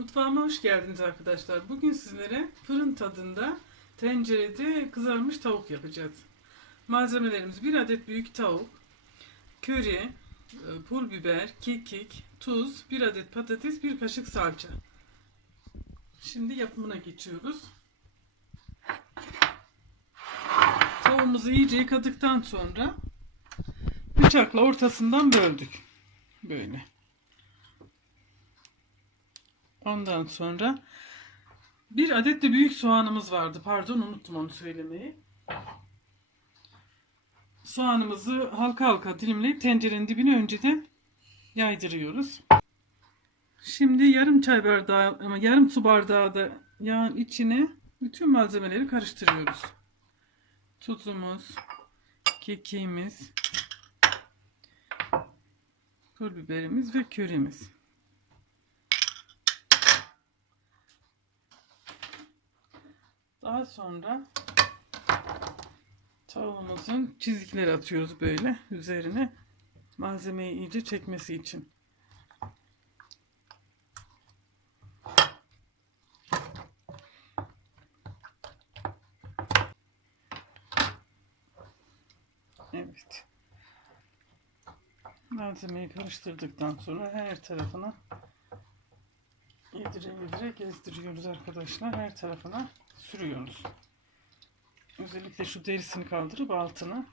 Mutfağıma hoş geldiniz arkadaşlar. Bugün sizlere fırın tadında tencerede kızarmış tavuk yapacağız. Malzemelerimiz 1 adet büyük tavuk, köri, e, pul biber, kekik, tuz, 1 adet patates, 1 kaşık salça. Şimdi yapımına geçiyoruz. Tavuğumuzu iyice yıkadıktan sonra bıçakla ortasından böldük. Böyle. Ondan sonra bir adet de büyük soğanımız vardı. Pardon unuttum onu söylemeyi. Soğanımızı halka halka dilimleyip tencerenin dibine önceden yaydırıyoruz. Şimdi yarım çay bardağı ama yarım su bardağı da yağın içine bütün malzemeleri karıştırıyoruz. Tuzumuz, kekiğimiz, pul biberimiz ve körimiz. Daha sonra tavuğumuzun çizikleri atıyoruz böyle üzerine malzemeyi iyice çekmesi için. Evet. Malzemeyi karıştırdıktan sonra her tarafına yedire yedire gezdiriyoruz arkadaşlar. Her tarafına sürüyoruz. Özellikle şu derisini kaldırıp altına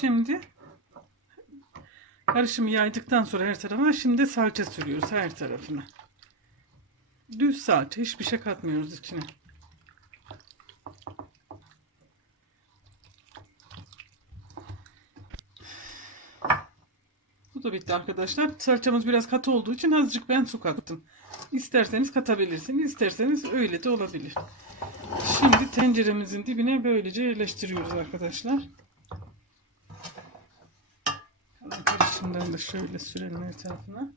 Şimdi karışımı yaydıktan sonra her tarafına şimdi salça sürüyoruz her tarafına. Düz salça hiçbir şey katmıyoruz içine. Bu da bitti arkadaşlar. Salçamız biraz katı olduğu için azıcık ben su kattım. İsterseniz katabilirsiniz. isterseniz öyle de olabilir. Şimdi tenceremizin dibine böylece yerleştiriyoruz arkadaşlar. Kalan karışımlarını da şöyle sürelim her tarafına.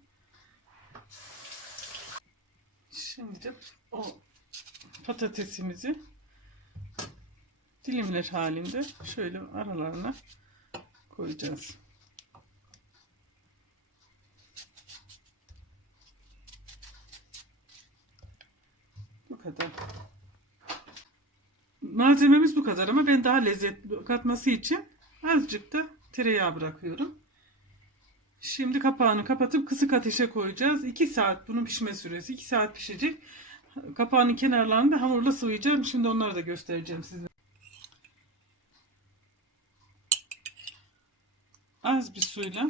Şimdi de o patatesimizi dilimler halinde şöyle aralarına koyacağız. Bu kadar. Malzememiz bu kadar ama ben daha lezzet katması için azıcık da tereyağı bırakıyorum. Şimdi kapağını kapatıp kısık ateşe koyacağız. 2 saat bunun pişme süresi. 2 saat pişecek. Kapağının kenarlarını da hamurla sıvayacağım. Şimdi onları da göstereceğim size. Az bir suyla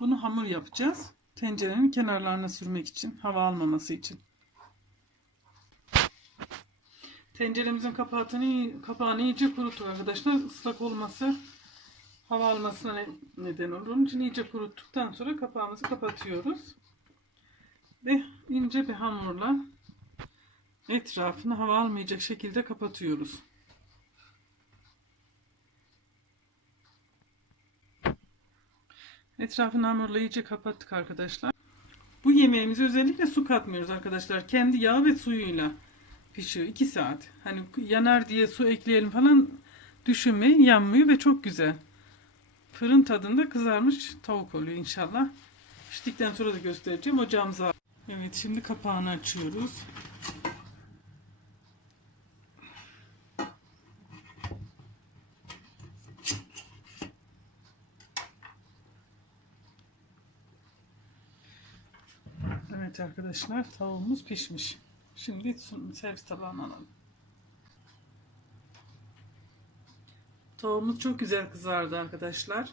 bunu hamur yapacağız. Tencerenin kenarlarına sürmek için. Hava almaması için. Tenceremizin kapağını, kapağını iyice kurutun arkadaşlar. Islak olması hava almasına ne- neden olur. Onun için iyice kuruttuktan sonra kapağımızı kapatıyoruz. Ve ince bir hamurla etrafını hava almayacak şekilde kapatıyoruz. Etrafını hamurla iyice kapattık arkadaşlar. Bu yemeğimize özellikle su katmıyoruz arkadaşlar. Kendi yağ ve suyuyla pişiyor. 2 saat. Hani yanar diye su ekleyelim falan düşünmeyin. Yanmıyor ve çok güzel. Fırın tadında kızarmış tavuk oluyor inşallah. Piştikten sonra da göstereceğim. Ocağımıza. Evet şimdi kapağını açıyoruz. Evet arkadaşlar tavuğumuz pişmiş. Şimdi servis tabağına alalım. Tavuğumuz çok güzel kızardı arkadaşlar.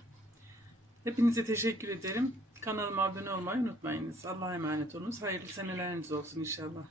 Hepinize teşekkür ederim. Kanalıma abone olmayı unutmayınız. Allah'a emanet olunuz. Hayırlı seneleriniz olsun inşallah.